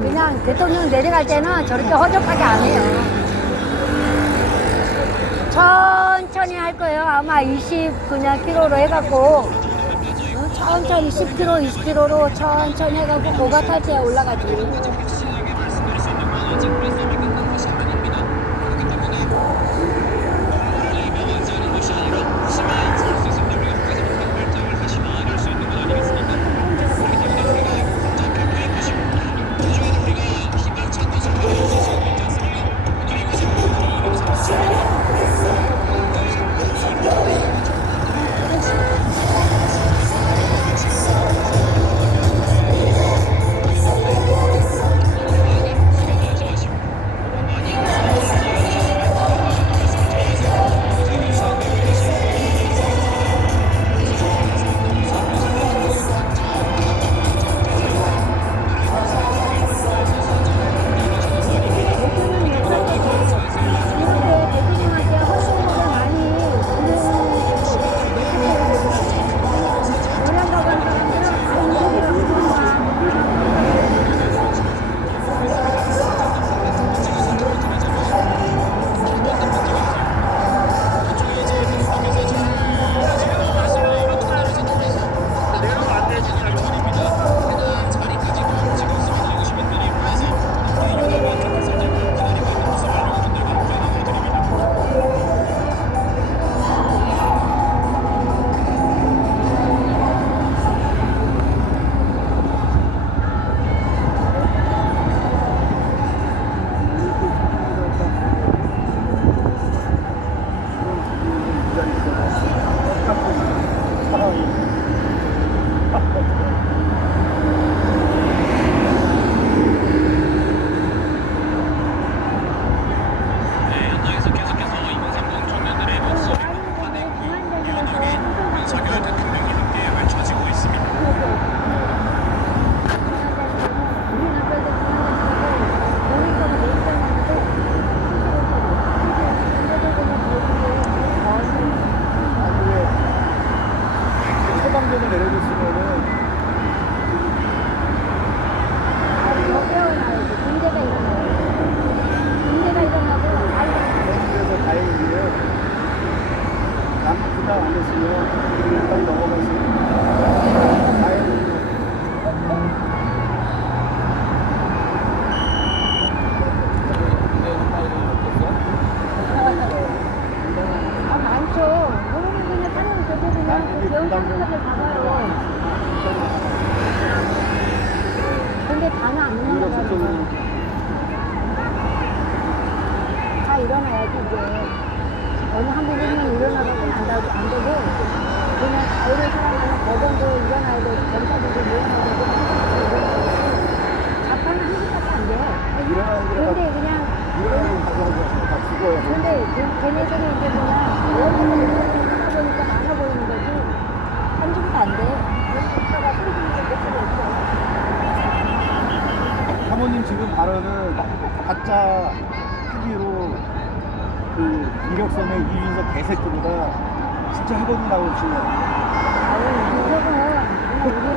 그냥 대통령 내려갈 때는 저렇게 허접하게 안 해요. 천천히 할 거예요. 아마 20 그냥 킬로로 해갖고 천천히 10km, 20km로 천천히 해갖고 고가 탈 때 올라가지. 근데 다는 안 일어나가지고 다 일어나야지 이제 어느 한 부분은 일어나가고는 안 되고 그냥 자유를 사랑하는 법원도 일어나야 되고 검사들도 일어나야 되고 자판은 한 개밖에 안 돼요. 근데 그냥 근데 걔네들이 이제 그냥 원하는 일을 하다 보니까 많아 보이는 거지 한줌도 안 돼. 그러다가 소리지르게 못 쓰고 있어. 사모님 지금 발언은 가짜 크기로 그 이력서에 이준석 개새끼보다 진짜 학원이 나오시네. 이적은 그냥 우리는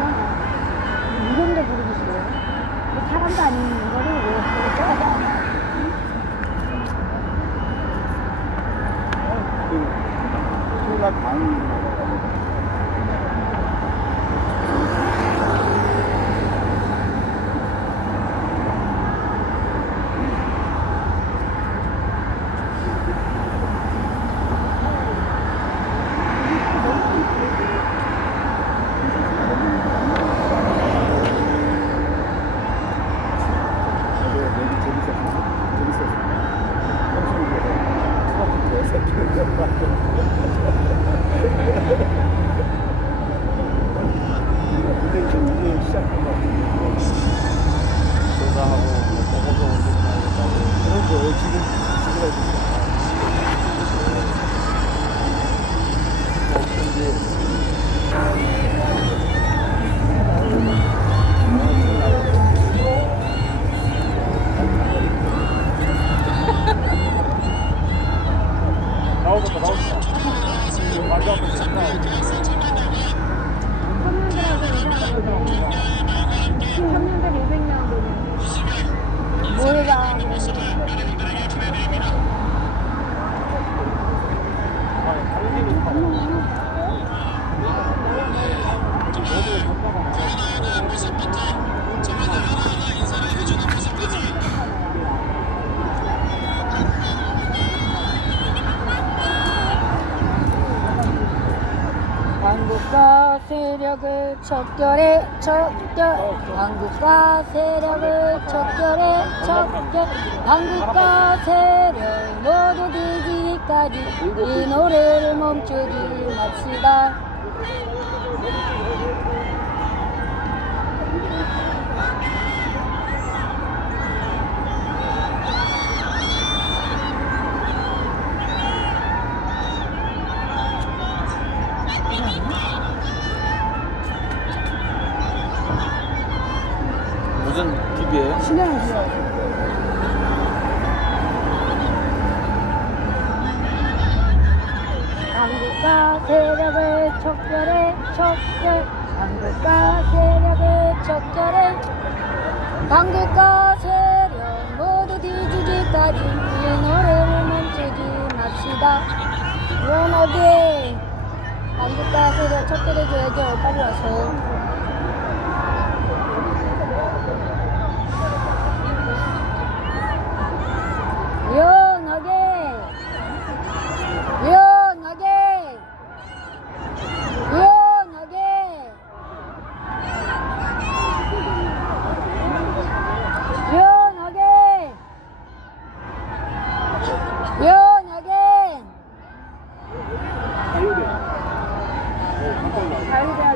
이름도 부르기 싫어요. 사람도 아닌 거를 왜 그럴까? 소라 강의 청년들하고 인사하고 청년들 200명 되면 세력을 척결해 척결 한국과 세력을 척결해 척결 한국과 세력 모두 뒤지기까지 이 노래를 멈추지 맙시다. 무슨 TV예요? 신영이요. 한국과 세력을 척결해 척결 한국과 세력을 척결해 한국과 세력 모두 뒤지기까지 이 노래를 멈추지 맙시다. 이건 어디 한국과 세력 척결해줘야죠. 빨리 와서. 연하게 연하게 연하게 연하게 연하게 자유대학교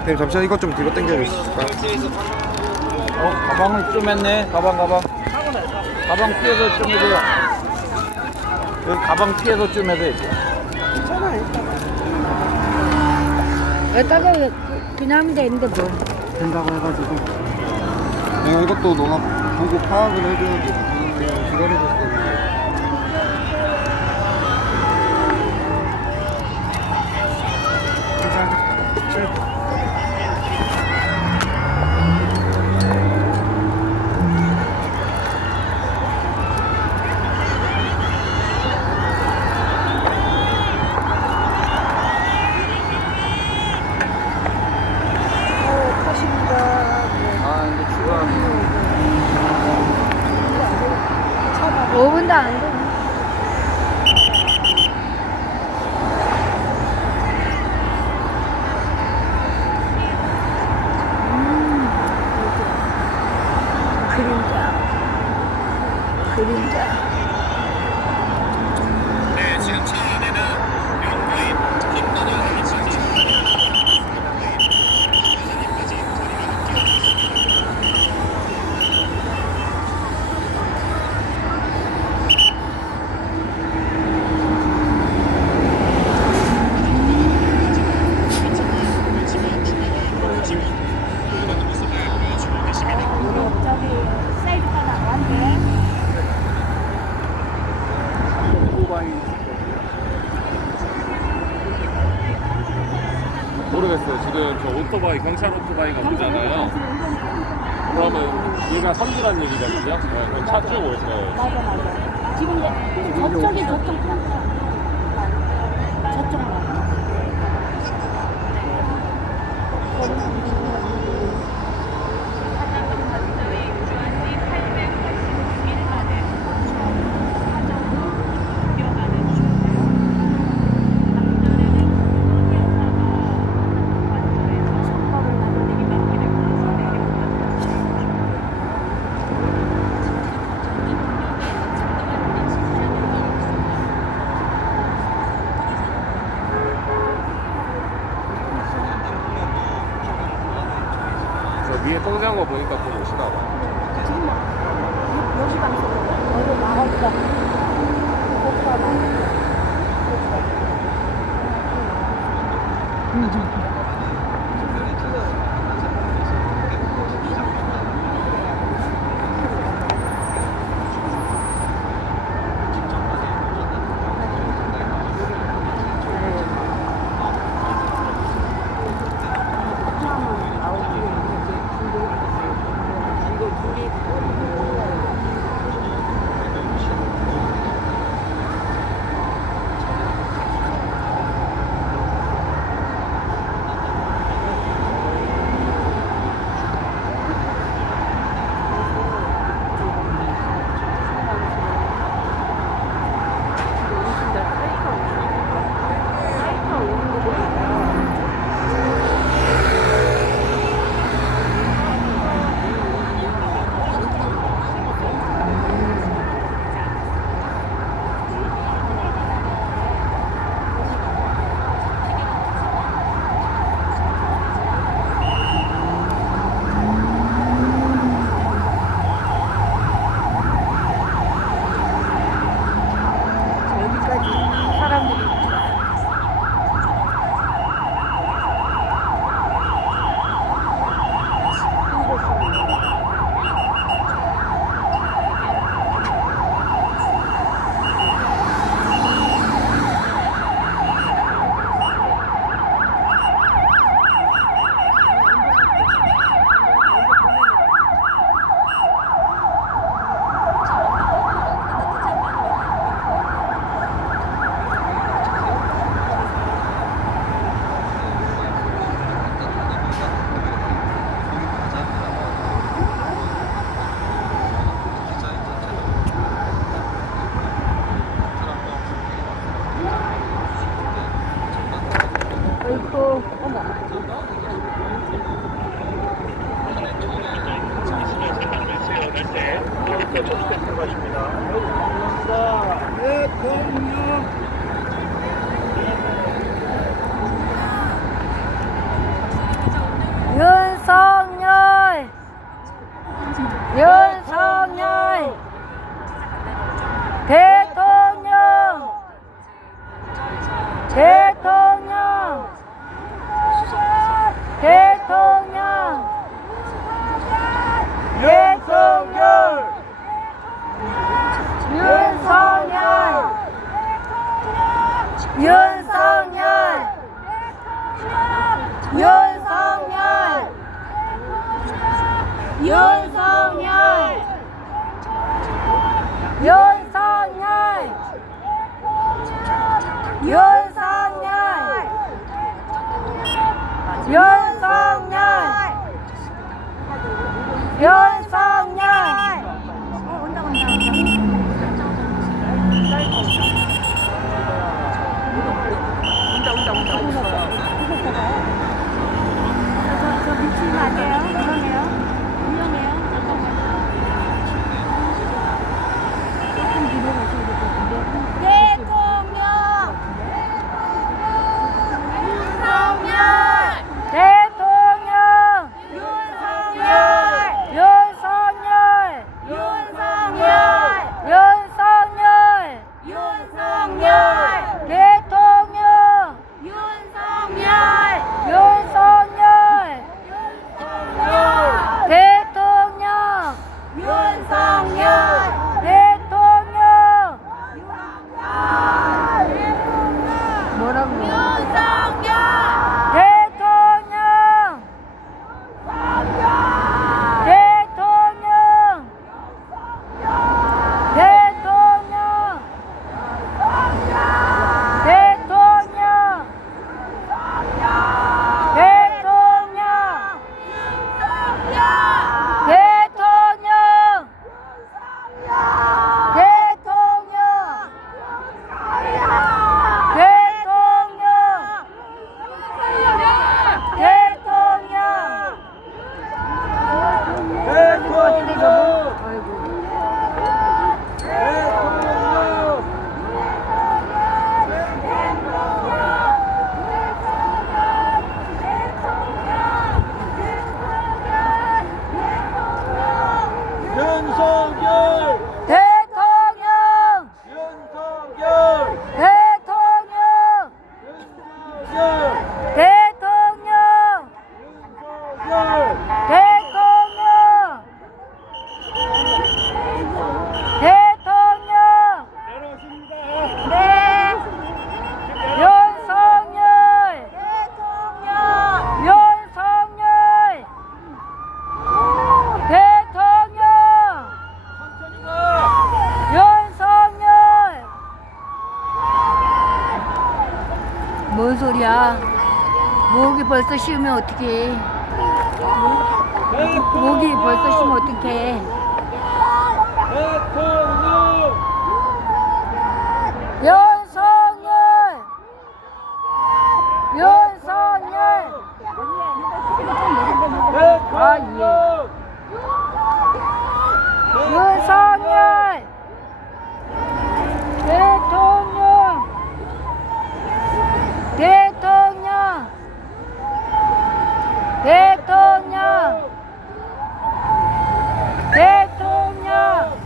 선생님 잠시만 이것 좀 뒤로 당겨주실까요? 가방을 좀 했네. 가방 가방 피해서 좀 해줘요. 여기 가방 피해서 좀 해도 되지. 여기다가 그냥 하면 되는데 뭐 된다고 해가지고 내가 이것도 너가 보고 파악을 해줘야지 그냥 기다려줬어. 타십니다. 아 이제 출발. 5분도 안 돼. 그림자. 저기 사이드가 나왔네. 모르겠어요. 지금 저 오토바이, 경찰 오토바이가 오잖아요. 그러면 얘가 선두란 얘기거든요. 네, 차쭉 올 거예요. 맞아. 지금 이제 저쪽이 저쪽 편. 저쪽 봐. 저 위에 통제한 거 보니까 좀 오시나 봐. 여기 방송 어디 나왔다. 또 어머. 윤석열 윤석열 대통령 대통령 대통령 대통령 윤석열 윤석열 윤석열 윤석열 윤석열 윤석열 윤석열 윤석열 온다 저 미치면 안 돼요. 위험해요. 위험해요. 조금 뒤로 가셔야 될 것 같은데. 대통령! 윤석열! 대통령! 윤석열! 윤석열! 윤석열! 윤석열! 윤석열! 대통령! 윤석열! 윤석열! 대통령! 윤석열! 대통령! 뭐라고? 윤석열! 대통령! 대통령! 대통령! 대통령! 뭔 소리야? 목이 벌써 쉬우면 어떡해? 목이 벌써 쉬면 어떡해? 윤석열! 윤석열! 아, 예. 윤석열! 대통령! 대통령! 대통령! 대통령!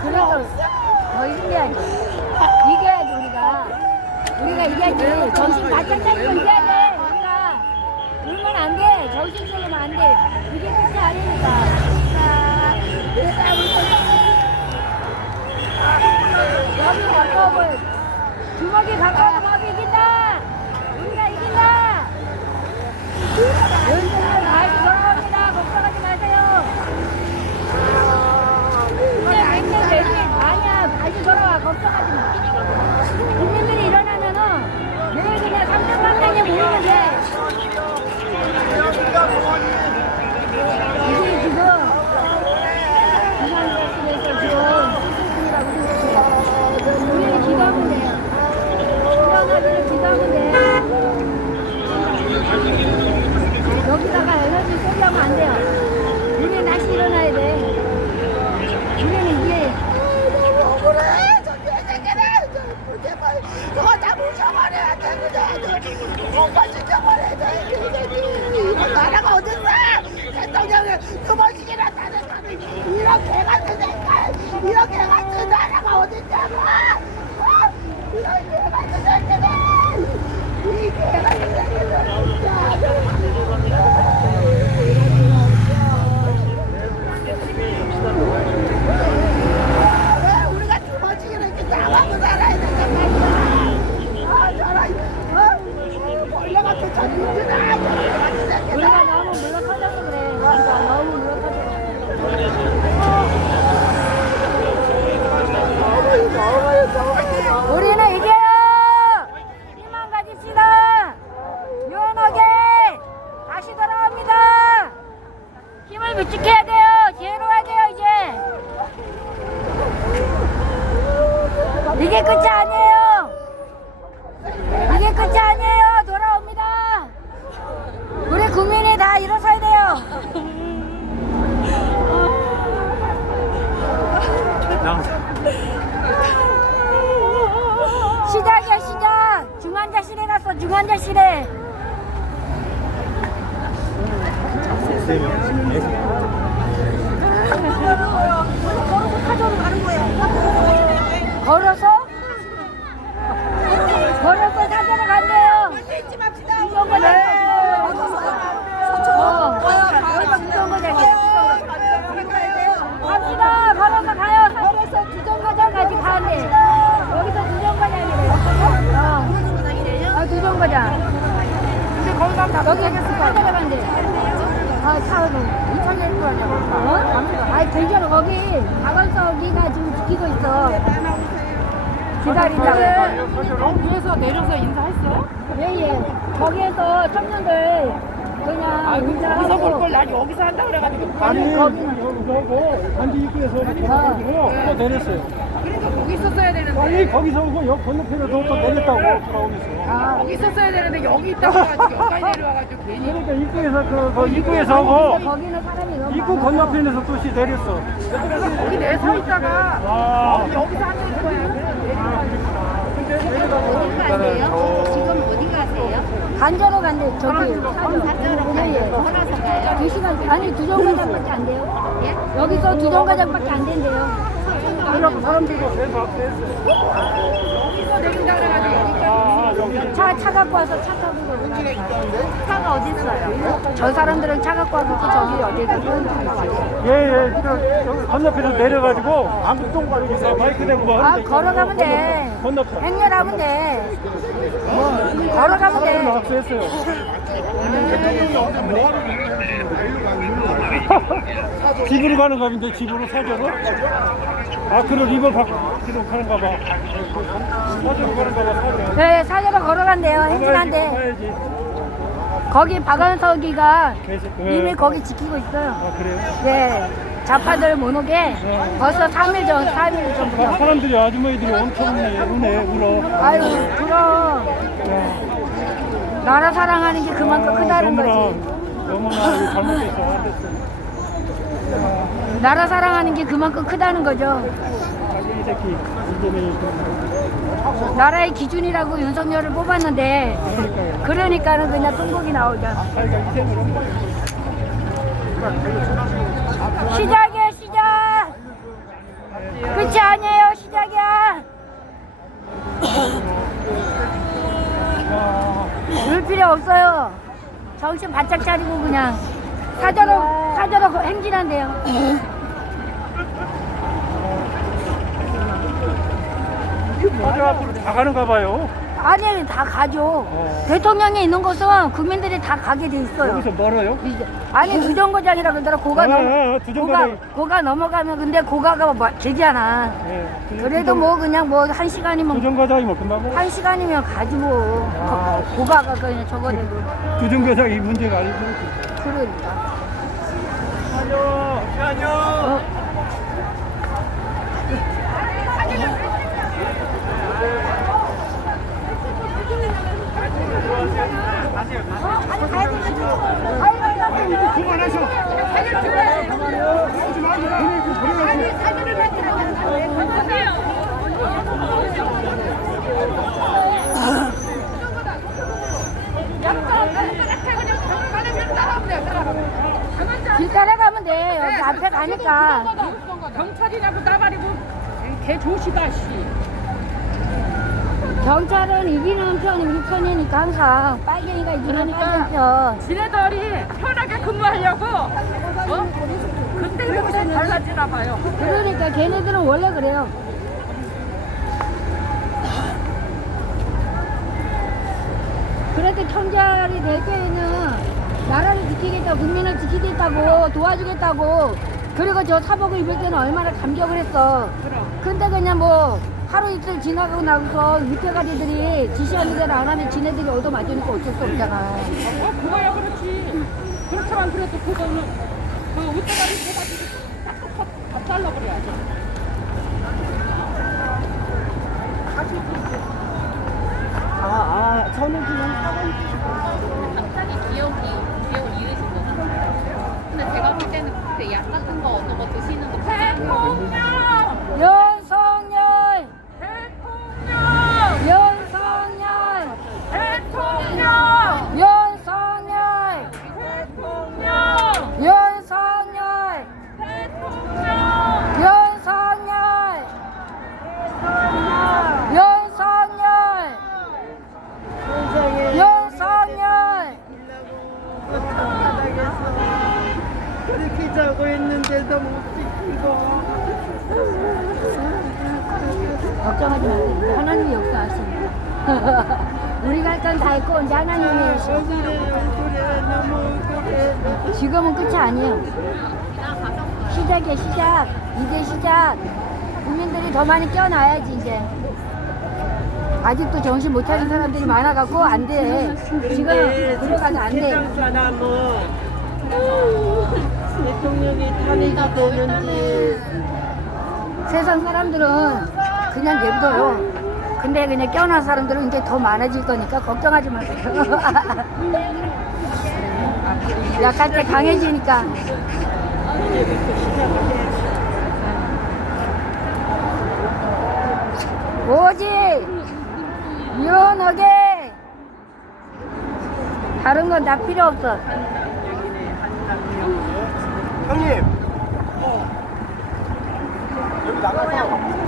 그래도 더 이겨야지. 이겨야지 우리가 이겨야지. 정신 바짝 차리고 이겨야 돼. 울면 안 돼. 정신 차리면 안 돼. 이게 끝이 아니니까. 여기 가까워. 주먹이 가까워서 이긴다. 우리가 이긴다. 연습을 다시 돌아옵니다. 걱정하지 마세요. 이제 맨날 내일 아니야. 다시 돌아와. 걱정하지 마. 국민들이 일어나면은 내일 그냥 300만 명이 모이면 돼. 이게 지금 중앙대학에서 지금 시스템이라고 우리는 기도하면 돼요. 일어나기를 기도하면 돼. 여기다가 에너지 소비하면 안 돼요. 우리는 다시 일어나야 돼. 우리는 이게 억울해. 저 개새끼네. 제발 저거 다 부셔버려야 되는데. 누가 지켜버려야 돼. 개새끼. 이런 나라가 어딨어. 대통령을 2번씩이나 다녔다는 이런 개같은 색깔. 이런 개같은 나라가 어딨냐고. 이런 개같은 새끼들. 이 개같은 새끼들. 왜 우리가 2번씩이나 이렇게 나가고 살아야 된단 말이야. 아, 저런, 벌레 같은 전문지나. 벌레 같은 새끼들. 우리가 너무 물러터져서 그래. 진짜 너무 물러터져. 우리는 이겨요. 희망 가집시다. 유연하게 다시 돌아옵니다. 힘을 비축해야 돼요. 지혜로워야 돼요. 이제 이게 끝이 아니에요. 이게 끝이 아니에요. 돌아옵니다. 우리 국민이 다 일어서야 돼요. 시작이야 시작. 중환자실에 갔어. 중환자실에. 걸어서? 걸어서 사전에 간대요. 이런 거 갑시다. 걸어서 가요. 걸어서 두정거장까지 가는데 여기서 두정거장이래. 두정거장. 근데 거기 가면 다 여기 사전에 간대. 차로 2,000원 하냐고. 아니 괜찮아. 거기 박원석이가 지금 지키고 있어. 기다린다고. 여기서 내려서 인사했어요? 예예. 거기에서 청년들 그냥 거기서 볼 인사하고. 걸 난 여기서 한다 그래가지고. 아니 여기 단지 입구에서 돌아가지고 또 내렸어요. 그러니까 거기 있었어야 되는데. 아니 거기서 오고 여기 건너편에도 또 내렸다고 돌아오면서. 거기 있었어야 되는데 여기 있다고 해가지고 여기까지 내려와가지고 괜히. 그러니까 입구에서 그 입구에서 오고 거기는 사람이 너무 입구 많아. 건너편에서 또시 내렸어. 거기 내 서 있다가 여기서 앉아있는 거야. 지금 어디 가세요? 간저로 간대. 저기 사죠. 예예. 걸어서 가요? 2시간 아니 두정거장밖에 안 돼요. 예? 여기서 두정거장밖에 안 된대요. 그래갖고 사람들도 계속 앞에 했어요. 여기서 내린다 그래가지고 여기까지. 차 갖고 와서 차 타고 차가 어디 있어요? 저 사람들은 차 갖고 와서 저기 어디다 끊는 거예요. 예예. 여기 건너편에서 내려가지고 안국동 가려고 마이크 대고 뭐 하는데 걸어가면 돼. 건너편. 행렬하면 돼. 걸어가면 돼. 압수했어요. 집으로 가는 가는데 집으로 사저로? 아 그럼 리버 밖으로 가는가 봐. 사저로 가는가 봐 사저. 네, 사저로 걸어간대요. 행진한데. 가야지. 거기 박원석이가 네. 이미 거기 지키고 있어요. 아 그래요? 네. 좌파들 못 오게 벌써 3일 전부터. 사람들이 아주머니들이 엄청 우네 울어. 아유, 그럼. 나라 사랑하는 게 그만큼 크다는 거지. 너무나 이거 잘못됐어. 안 됐어. 나라 사랑하는 게 그만큼 크다는 거죠. 이 새끼 이제는 나라의 기준이라고 윤석열을 뽑았는데 그러니까는 그냥 똥곡이 나오잖아. 자기가 희생을 한 거야. 시작이야 시작. 끝이 아니에요 시작이야. 울 필요 없어요. 정신 바짝 차리고 그냥 사저로 행진한대요. 사저 앞으로 다 가는가 봐요. 아니 다 가죠. 대통령이 있는 곳은 국민들이 다 가게 돼 있어요. 여기서 멀어요? 아니 주정거장이라 그러더라. 고가 주정거장. 고가 넘어가면 근데 고가가 길잖아. 그래도 뭐 그냥 뭐 1시간이면 주정거장이 뭐 끝나고? 1시간이면 가지 뭐. 고가가 그냥 저거는 주정거장이 문제가 아니고. 그러니까. 안녕. 길 따라가면 돼. 여기 앞에 가니까. 경찰이라고 나발이고 개 조시다 씨. 경찰은 이기는 편이 우리 편이니까 항상 빨갱이가 이기는 빨갱이 편. 지네들이 편하게 근무하려고 그때그때 달라지나 봐요. 그러니까 걔네들은 원래 그래요. 그래도 경찰이 될 때에는 나라를 지키겠다고 국민을 지키겠다고 도와주겠다고 그리고 저 사복을 입을 때는 얼마나 감격을 했어. 근데 그냥 뭐 하루 이틀 지나가고 나서 위태가리들이 지시하는 대로 안 하면 지네들이 얻어맞으니까 어쩔 수 없잖아. 그거야 그렇지. 그렇지만 그래도 그거는 그 우태가리 해가지고 다 잘라버려야죠. 갑자기 귀여운 이유신 것 같아요. 근데 제가 볼 때는 그때 약 같은 거 어떤 거 드시는 거 대통령! 윤석열! 대통령! 윤석열! 대통령! 윤석열! 대통령! 윤석열! 대통령! 윤석열! 윤석열! 윤석열! 그렇게 자고 있는데도 못 지키고 걱정하지 마세요. 하나님이 역사하십니다. 우리가 할 건 다 했고 이제 하나님이 지금은 끝이 아니에요. 시작이야 시작. 이제 시작. 국민들이 더 많이 껴놔야지 이제. 아직도 정신 못 차린 사람들이 많아갖고 안 돼. 지금 들어가서 안 돼. 대통령이 탄핵이 되는지 세상 사람들은 그냥 내버려요. 근데 그냥 껴난 사람들은 이제 더 많아질 거니까 걱정하지 마세요. 약할 때 강해지니까. 오직 유연하게 다른 건 다 필요 없어. 형님. 여기 나가서 대통령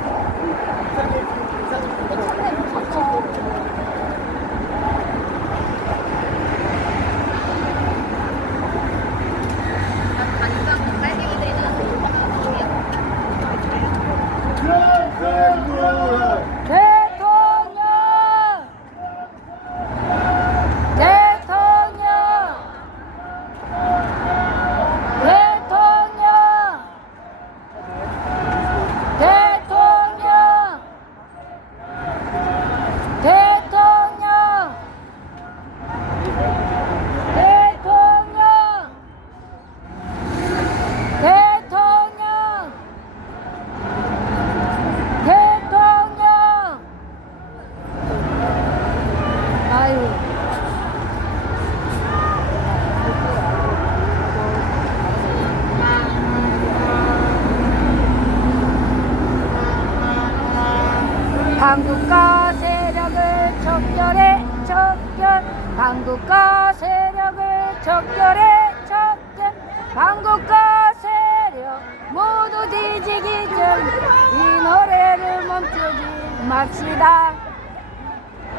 반국가 세력을 척결해 척결 반국가 세력 모두 뒤지기 전 이 노래를 멈추지 맙시다.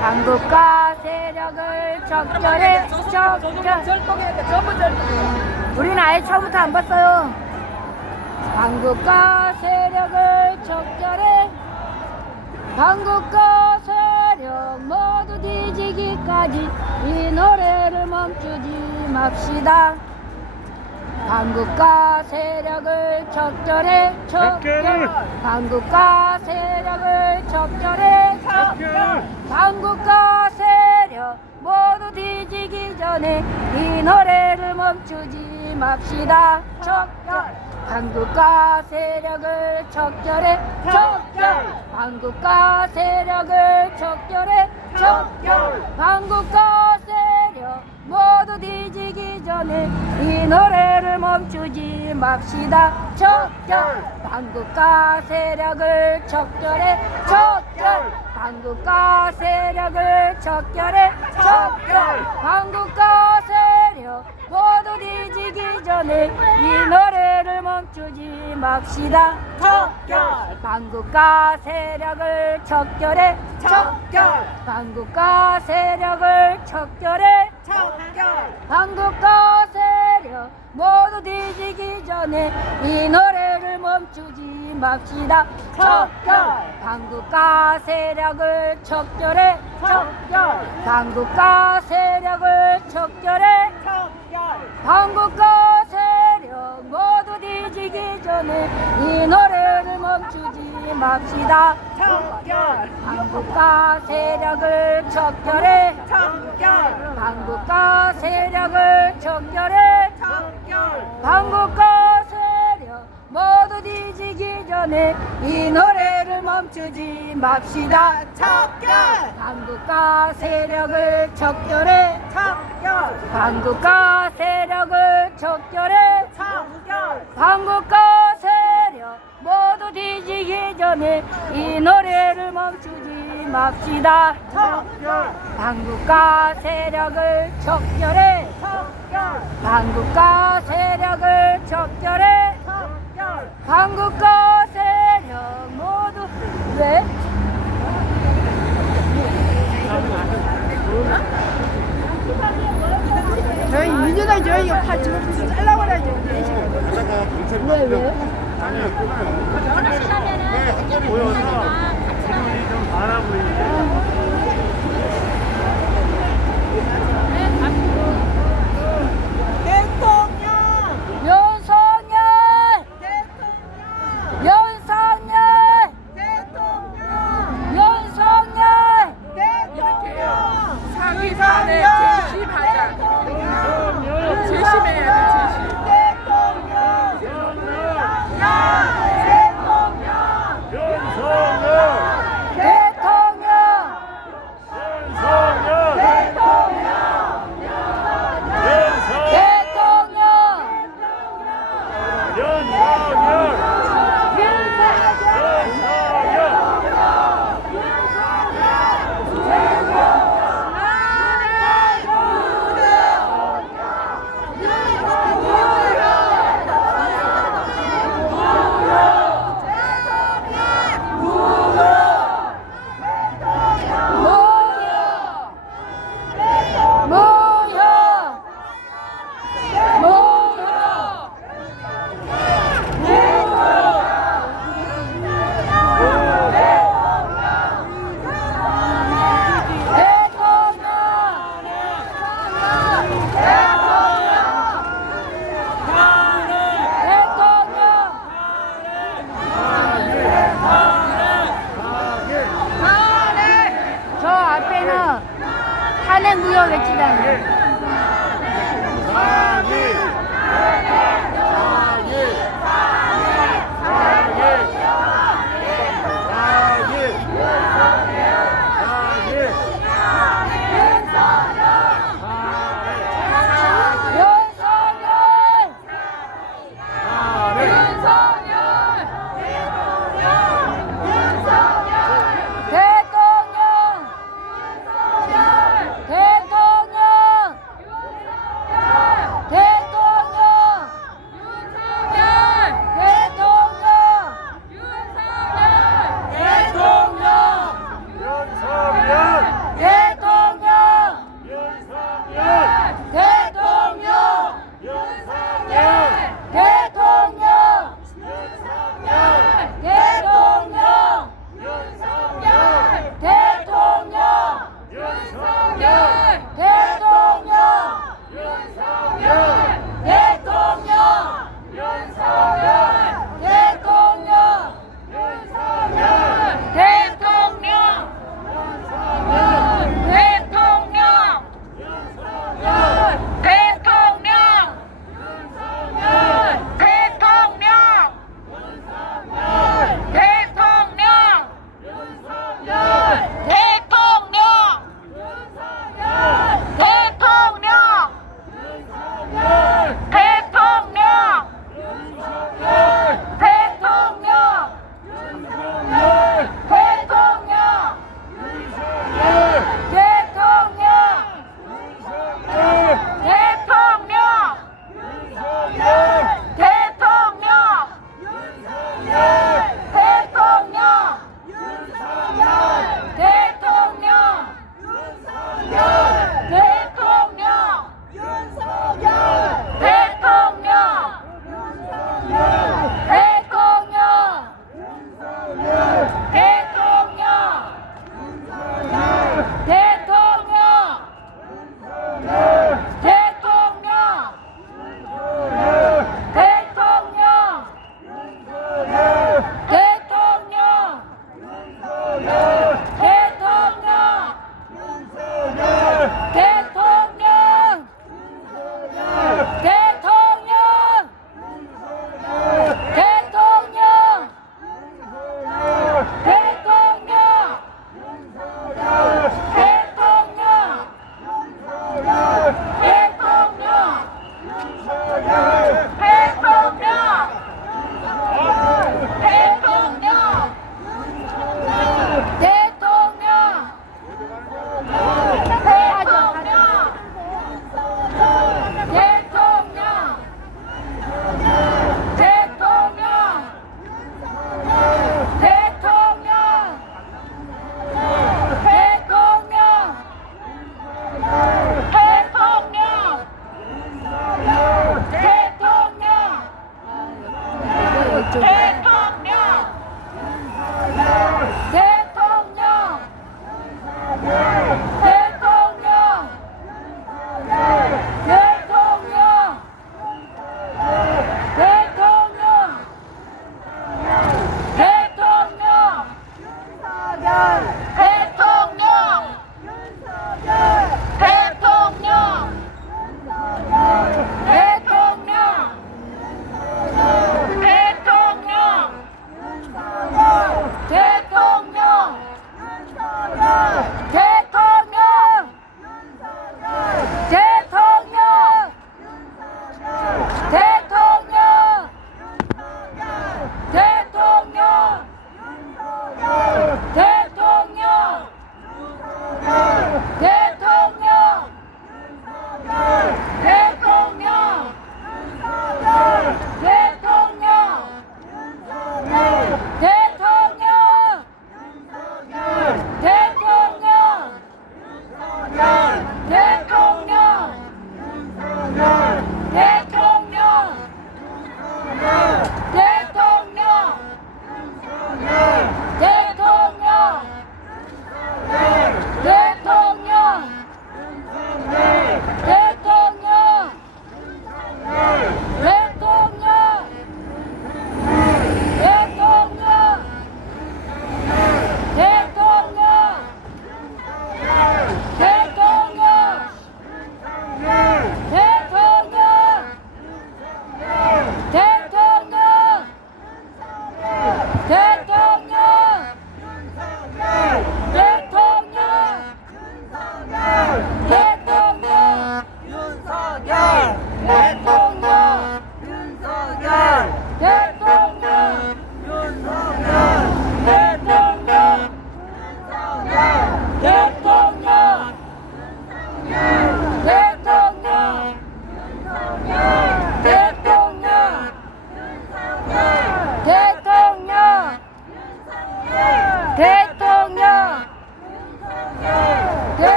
반국가 세력을 척결해 척결 우리는 아예 처음부터 안 봤어요. 반국가 세력을 척결해 반국가 세력 모두 뒤지기까지 이 노래를 멈추지 맙시다. 반국가 세력을 척결해 척결 반국가 세력을 척결해 척결 반국가 세력 모두 뒤지기 전에 이 노래를 멈추지 맙시다. 척결 반국가 세력을 척결해 척결 반국가 세력을 척결해 척결 반국가 세력 모두 뒤지기 전에 이 노래를 멈추지 맙시다. 척결 반국가 세력을 척결해 척결 반국가 세력을 척결해 척결 반국가 세력 모두 뒤지기 전에 이 노래를 멈추지 맙시다. 척결 반국가 세력을 척결해 척결 반국가 세력을 척결해 척결 반국가 세력 모두 뒤지기 전에 이 노래를 멈추지 맙시다. 척결 반국가 세력을 척결해 척결 반국가 세력을 척결해 반국가 세력 모두 뒤지기 전에 이 노래를 멈추지 맙시다. 척결 반국가 세력을 척결해 척결 반국가 세력을 척결해 척결 반국가 세력 모두 뒤지기 전에 이 노래를 멈추지 맙시다. 척결 반국가 세력을 척결해 척결 반국가 세력을 척결해 척결 반국가 세력 모두 뒤지기 전에 이 노래를 멈추지 맙시다. 척결 반국가 세력을 척결해 척결 반국가 세력을 척결해 척결 반국가 세력 모두 왜? 저희 민주당 저희 파 지금 잘라버려야죠. 왜? 윤석열! 윤석열! 윤석열! 상위반에 제시하자. 제시해야 돼, 저 앞에는 탄핵무효 외치잖아요. 대통령!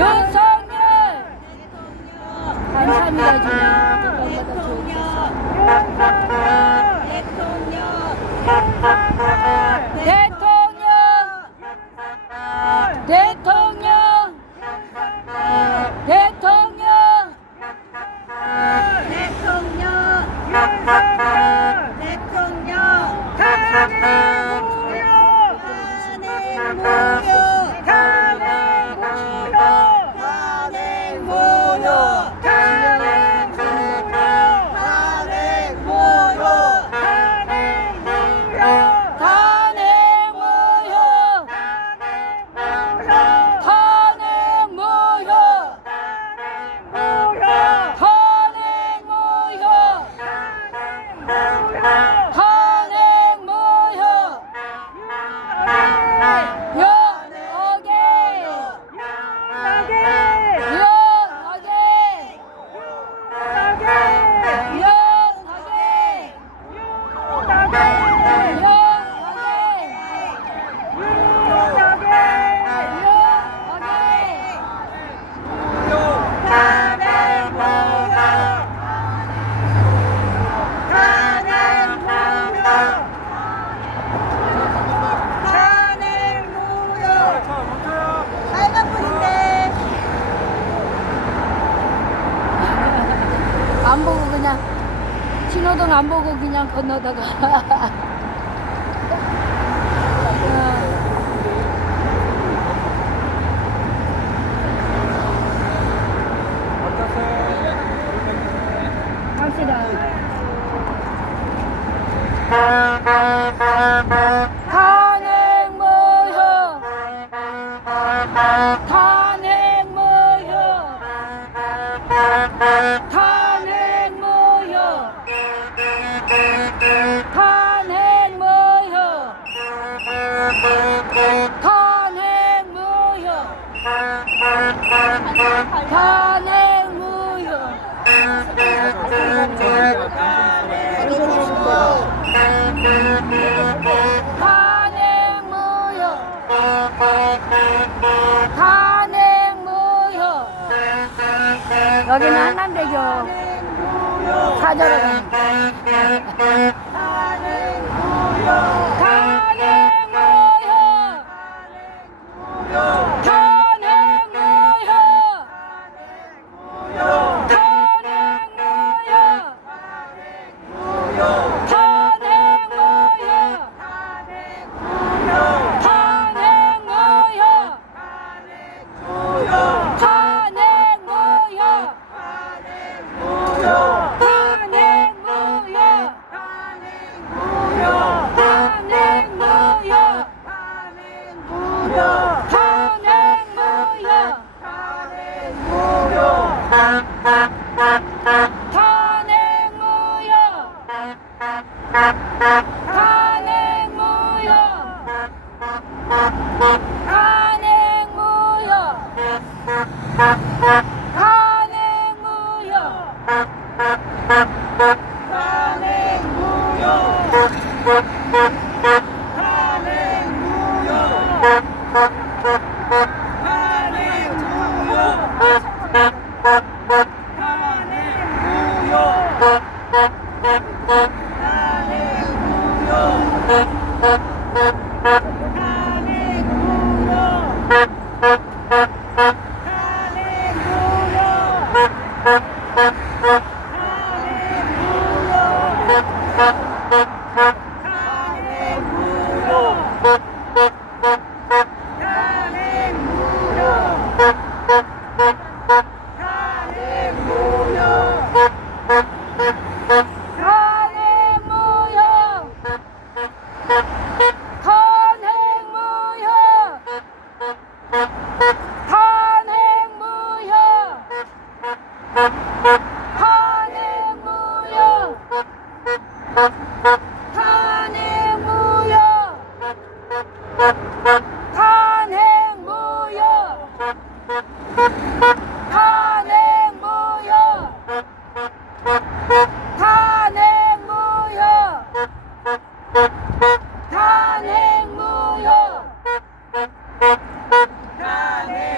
윤석열 감사합니다 주님. 대통령 안 보고 그냥 신호등 안 보고 그냥 건너다가 갑시다. 탄핵 모여 탄핵 모여 탄핵 모여 탄핵 모여 탄핵 모여 탄핵 모여 탄핵 모여 탄핵 모여 여기는 한남대교 사저로 탄핵 모여 탄핵 모여 탄핵 모여 탄핵 탄핵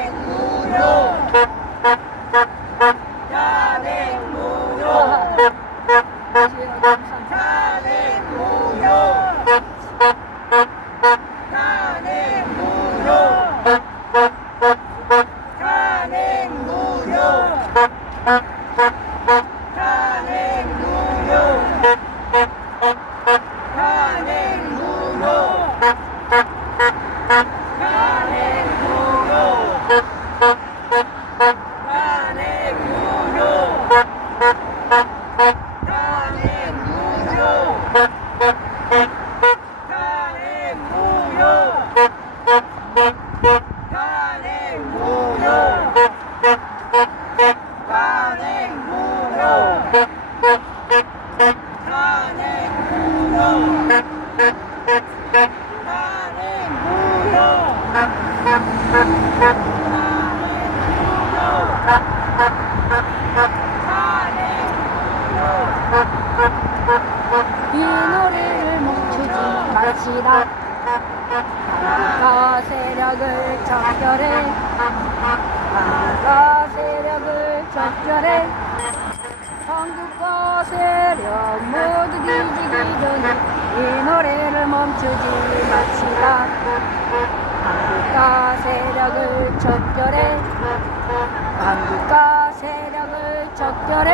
이 노래를 멈추지 마시다. 한국과 세력을 적절해. 한국과 세력을 적절해. 한국과 세력 모두 뒤지기 전에 이 노래를 멈추지 마시다. 한국과 세력을 적절해. 한국과 세력을 적절해.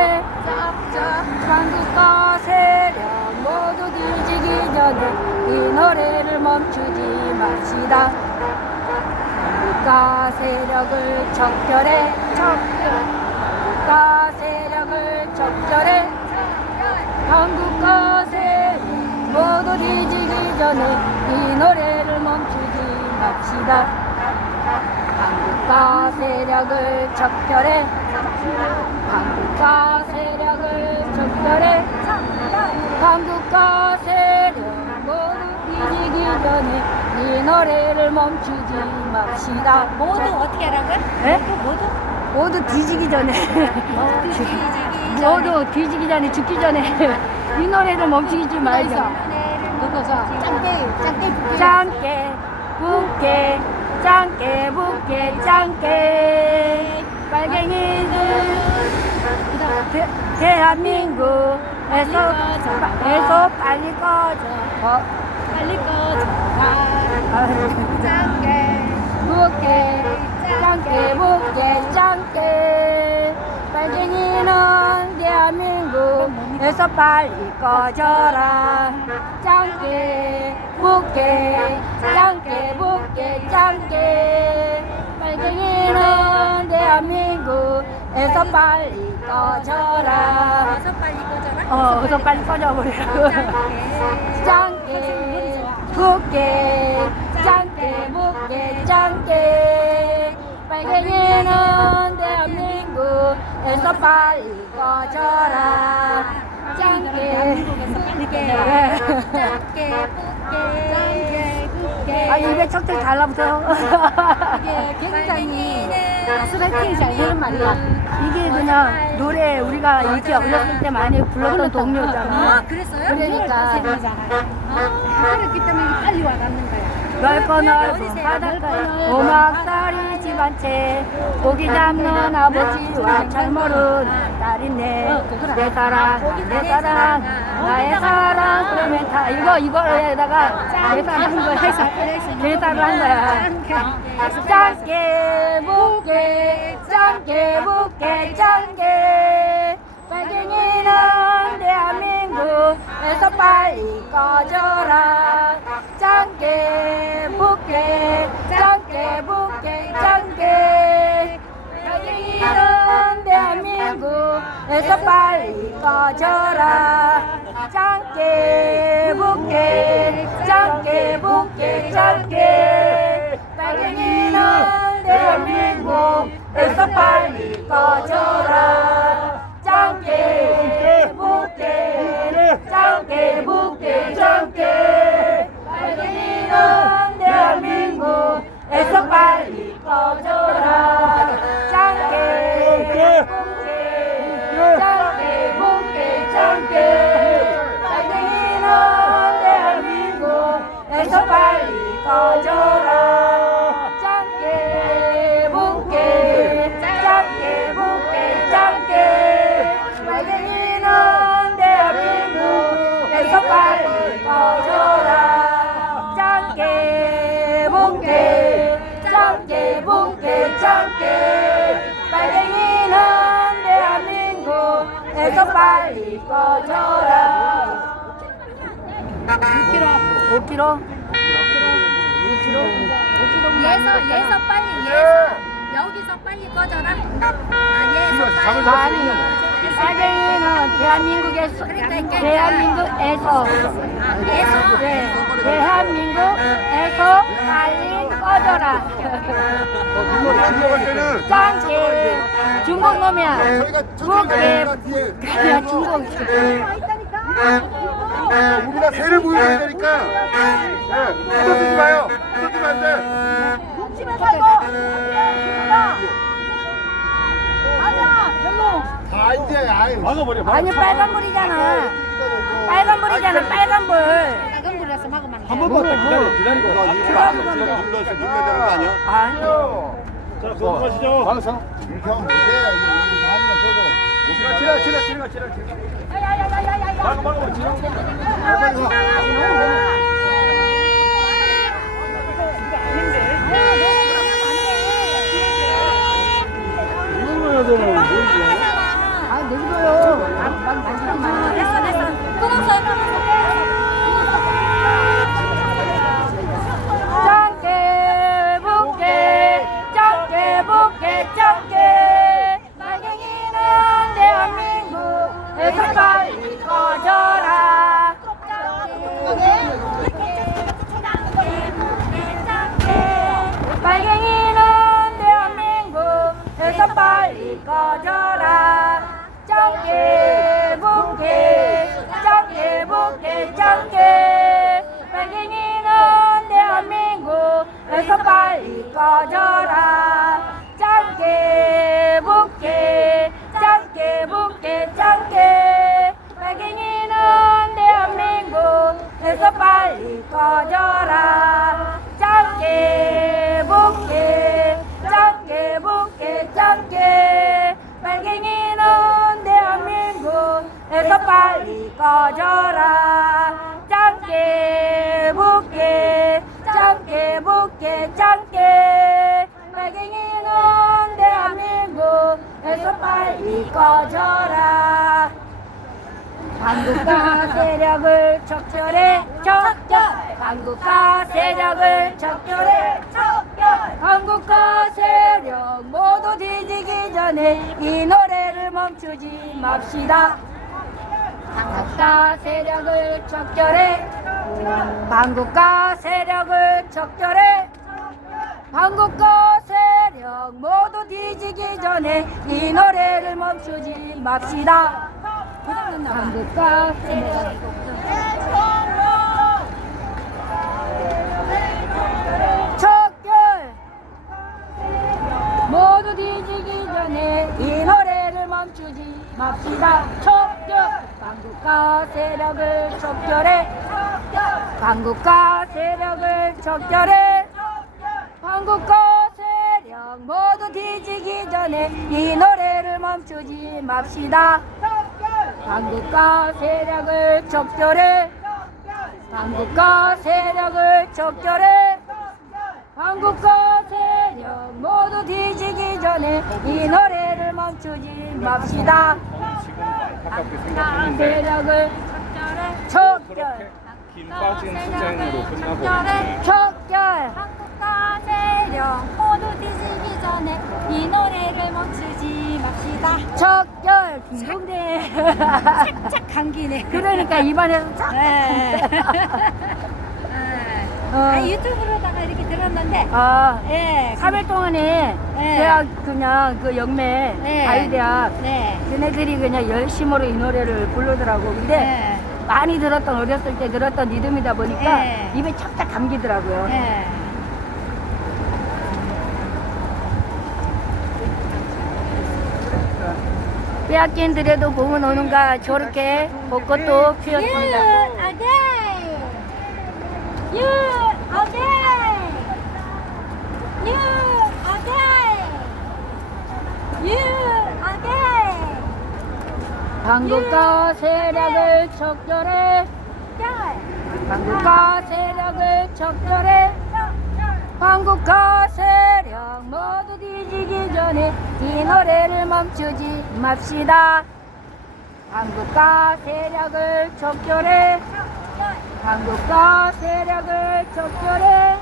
한국과 세력 모두 뒤지기 전에 이 노래를 멈추지 마시다. 한국과 세력을 적절해. 한국과 세력을 적절해. 한국과 세력 모두 뒤지기 전에 이 노래를 멈추지 맙시다. 한국과 세력을 적절해. 한국과 세력을 적절해. 한국과 세력 모두 뒤지기 전에 이 노래를 멈추지 맙시다. 모두 어떻게 하라고요? 네? 모두 뒤지기 전에. 모두 뒤지기 전에 죽기 전에 이 노래를 멈추지 말자. 짱깨 붓게 짱깨 붓게 짱깨 빨갱이들 대한민국에서 빨리 꺼져. 빨리 꺼져라. 짱깨 붓게 짱깨 붓게 짱깨 빨갱이는 대한민국에서 빨리 꺼져라. 짱깨 붓게 짱깨 붓게 짱깨 빨갱이는 대한민국에서 빨리 꺼져라. 어서 빨리 꺼져라. 어서 빨리 꺼져버리라고. 짱깨 붓게 짱깨 붓게 짱깨 빨갱이는 대한민국에서 빨리 꺼져라. 짱깨 아 입에 척척 달라붙어요. 이게 굉장히 스트레칭이 잘 되는 말이야. 이게 그냥 노래 우리가 이렇게 어렸을 때 많이 불렀던 동요잖아. 그랬어요? 그러니까 그랬기 때문에 빨리 와닿는 거야. 넓고 넓은 바닷가에 오막살이 집 한 채 고기 잡는 아버지와 철모른 딸이네. 내 사랑 나의 사랑 그러면 다 이거에다가 내 사랑 한 거야. 내 사랑 한 거야. 짱깨 묵게 짱깨 묵게 짱깨 빨갱이는 대한민국에서 빨리 꺼져라. 짱깨 묵게 짱깨 묵게 짱깨 빨갱이는 대한민국에서 빨리 꺼져라. 짱깨 묵게 짱깨 묵게 짱깨 빨갱이는 대한민국에서 빨리 꺼져라. 짱깨 묵게 짱깨 묵게 짱깨 빨갱이는 대한민국에서 빨리 꺼져라. 짱깨 묵게 짱깨 묵게 짱깨 빨갱이는 대한민국에서 빨리 꺼져라. 짱깨 에서 빨리 꺼져라. 5kg. 예서 빨리 여기서 빨리 꺼져라. 예서 빨리. 빨갱이는 대한민국에서 대한민국에서 빨리 꺼져라. 짱게 중국 놈이야. 중국에 그냥 중국. 우리가 새를 보여야 되니까 뜯어지지 마요. 뜯어지면 안 돼. 묵지면 살고 다 이제 아이 막아버려. 아니 빨간불이잖아. 빨간불이잖아. 빨간불. 빨간불에서 먹으면 안 돼. 한 번만 더 기다리고. 눌러야 되는 거 아니야? 아니요. 자, 들어가시죠. 이렇게 하면 돼. 이거 한번 써줘. 지라. 막아. 눌러야 되는 거 아, 내기도요. 됐어. 끊었어. 짱게 빨갱이는 대한민국에서 빨리 꺼져라. 빨갱이는 대한민국에서 빨리 꺼져라. 짱게 빨갱이는 대한민국에서 빨리 꺼져라. 짱게 빨갱이는 대한민국에서 빨리 꺼져라. 짱게 빨갱이는 대한민국에서 빨리 꺼져라. 짱게 빨갱이는 대한민국에서 빨리 꺼져라. 반국가 세력을 적절해 반국가 세력을 적절해 반국가 세력 모두 뒤지기 전에 이 노래를 멈추지 맙시다. 반국가 세력을 적절해 반국가 세력을 적절해 반국가 세력 모두 뒤지기 전에 이 노래를 멈추지 맙시다. 반국가 세력 척결 모두 뒤지기 전에 이 노래를 멈추지 맙시다. 척결 반국가 세력을 척결해 반국가 세력을 척결해 반국가 세력 모두 뒤지기 전에 이 노래를 멈추지 맙시다. 반국가 세력을 척결해 반국가 세력을 척결해 반국가 세력 모두 뒤지기 전에 이 노래를 멈추지 맙시다. 반국가 세력을 척결 긴 빠진 투쟁으로 끝나고 척결 한국가 세력 모두 뒤지기 전에 이 노래를 멈추지 맙시다. 척결 딩동대 착착 감기네. 그러니까 입안에서 착 유튜브로다가 이렇게 들었는데 아, 예. 3일 동안에 대학 그냥 그 영매 가요대학 걔네들이 그냥 열심으로 이 노래를 부르더라고. 근데 많이 들었던 어렸을 때 들었던 리듬이다 보니까 입에 착착 감기더라고요. 빼앗긴 들에도 봄은 오는가 저렇게 벚꽃도 피었습니다. 반국가 세력을 척결해 반국가 세력을 척결해 반국가 세력 모두 뒤지기 전에 이 노래를 멈추지 맙시다. 한국과 세력을 척결해 한국과 세력을 척결해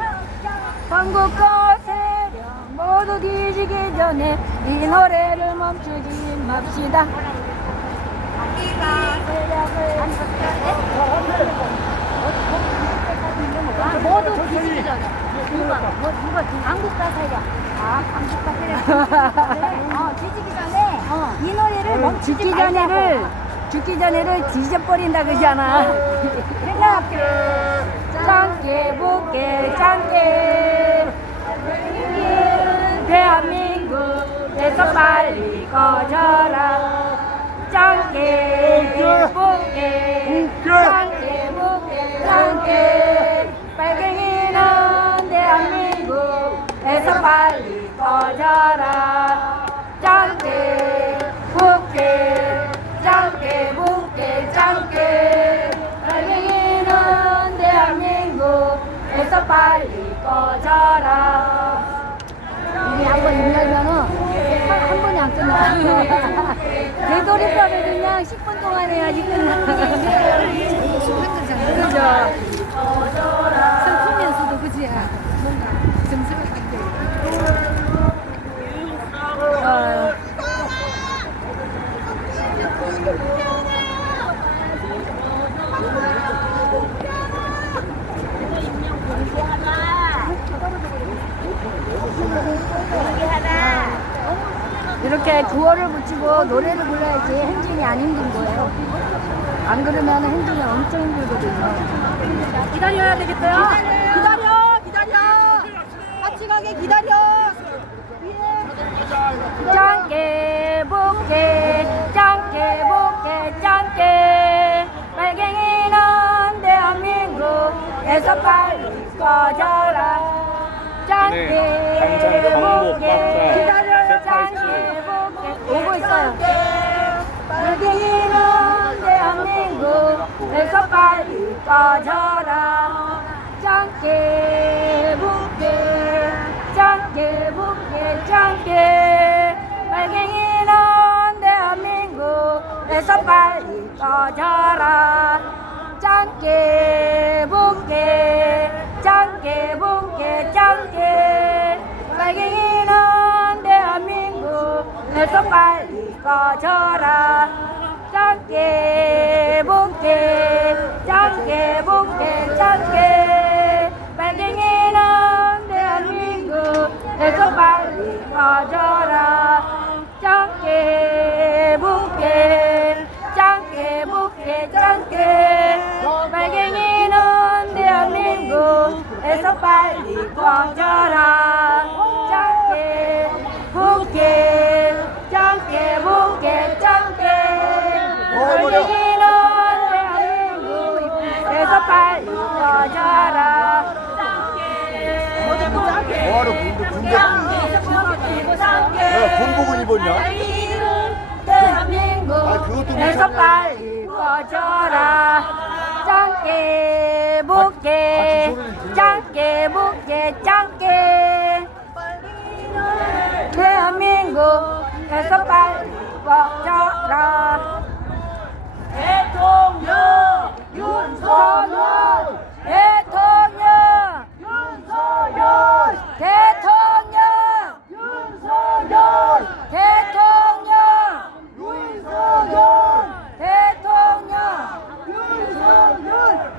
한국과 세력 모두 뒤지기 전에 이 노래를 멈추지 맙시다. 한국과 세력을 모두 뒤지기 전에 누가 한국과 세력 한국과 세력 뒤지기 전에 이 노래를 멈추지 말자고. 죽기 전에를 뒤져버린다 그러잖아. 짱깨 복게 짱깨 대한민국에서 빨리 꺼져라. 짱깨 복게 짱깨 복게 짱깨 빨갱이는 대한민국에서 빨리 꺼져라. 짱깨 복게 짱깨 복게 짱깨 빨갱이는 대한민국에서 빨리 꺼져라. 이게 한번 입열면은 한 번이 안 끝나. 되돌이법을 그냥 10분 동안 해야지 끝나. 그죠? 슬프면서도 그지? 뭔가 슴슴한데. 이렇게 구호를 붙이고 노래를 불러야지 행진이 안 힘든 거예요. 안 그러면 행진이 엄청 힘들거든요. 기다려야 되겠어요? 기다려. 같이 가게 기다려. 짱깨 복게 짱깨 복게 짱깨 빨갱이는 대한민국에서 빨리 꺼져라. 짱깨 복게 기다려요. 짱깨 복게 오고 있어요. 빨갱이는 대한민국에서 빨리 꺼져라. 짱깨 복게 짱깨 복게 짱깨 빨갱이는 대한민국에서 빨리 꺼져라. 짱깨 복게 짱깨 복게 짱깨 빨갱이는 대한민국에서 빨리 꺼져라. 짱깨 복게 짱깨 복게 짱깨 빨갱이는 대한민국에서 빨리 꺼져라. 짱깨 복게 짱깨 복게 짱깨 빨갱이는 대한민국에서 빨리 꺼져라. 짱깨 복게 짱깨 복게 짱깨 빨갱이는 대한민국에서 빨리 꺼져라. 뭐하러 군복을 입었냐? 대한민국에서 빨리 꺼져라. 짱깨 복게 짱깨 복게 짱깨 대한민국에서 빨리 꺼져라. 대통령 윤석열 대통령 윤석열 대통령 윤석열 대통령 윤석열 대통령 윤석열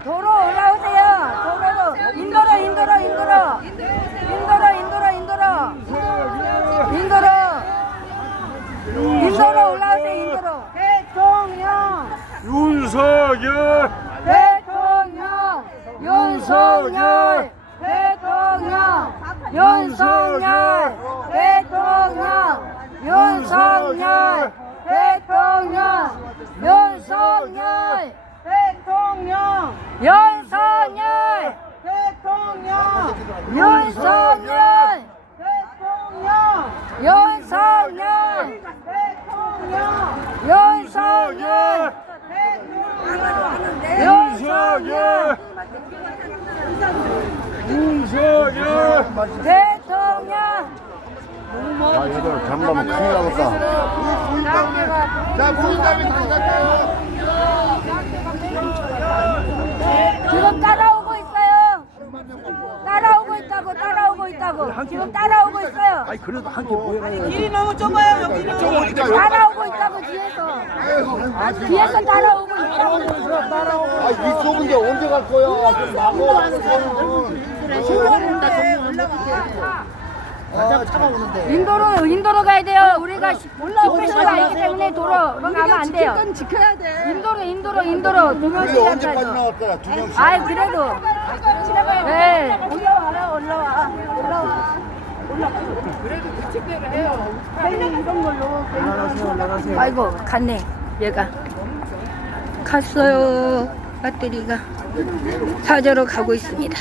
도로 올라오세요. 도로로 인도로 인도로 인도로 인도로 인도로 인도로 인도로 인도로 올라오세요. 인도로 대통령 윤석열 대통령 윤석열 대통령 윤석열 대통령 윤석열 대통령 윤석열 대통령 윤석열 대통령 윤석열 대통령 윤석열 대통령 윤석열 윤석열 윤석열 대통령 야, 얘들 잘못하면 큰일 나겠다. 자, 무인담이 다시 갈게요. 지금 따라오고 있어요. 따라오고 있다고, 따라오고 있다고. 지금 따라오고 있어요. 아니 그래도 한개 모여가지고. 길이 너무 좁아요 여기는. 따라오고 있다고, 뒤에서. 뒤에서 따라오고 있다고. 아, 이 좁은데 언제 갈 거야? 좀 나고 하는 인도로 가야 돼요. 우리가 10분씩 아니기 때문에 도로로 가면 안 돼요. 지켜야 돼. 인도로. 우리 언제까지 동영상까지. 나왔더라? 2명씩. 아이, 그래도. 네. 올라와. 아이고, 갔네. 얘가. 갔어요. 배터리가. 사저로 가고 있습니다.